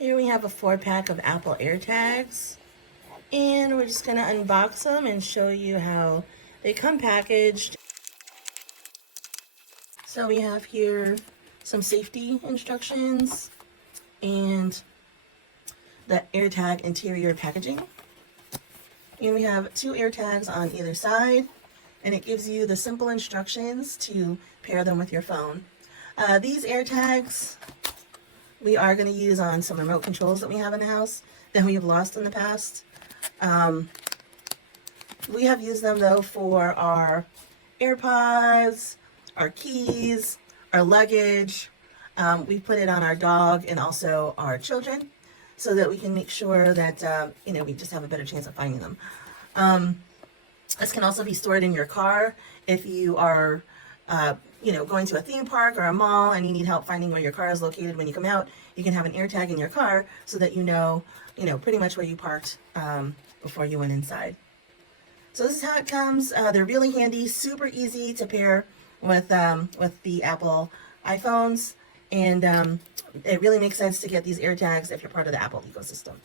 Here we have a 4-pack of Apple AirTags, and we're just going to unbox them and show you how they come packaged. So we have here some safety instructions and the AirTag interior packaging. And we have 2 AirTags on either side, and it gives you the simple instructions to pair them with your phone. These AirTags we are going to use on some remote controls that we have in the house that we have lost in the past. We have used them though for our AirPods, our keys, our luggage. We put it on our dog and also our children so that we can make sure that we just have a better chance of finding them. This can also be stored in your car if you are going to a theme park or a mall and you need help finding where your car is located when you come out. You can have an AirTag in your car so that you know pretty much where you parked before you went inside. So this is how it comes. They're really handy, super easy to pair with the Apple iPhones, and it really makes sense to get these AirTags if you're part of the Apple ecosystem.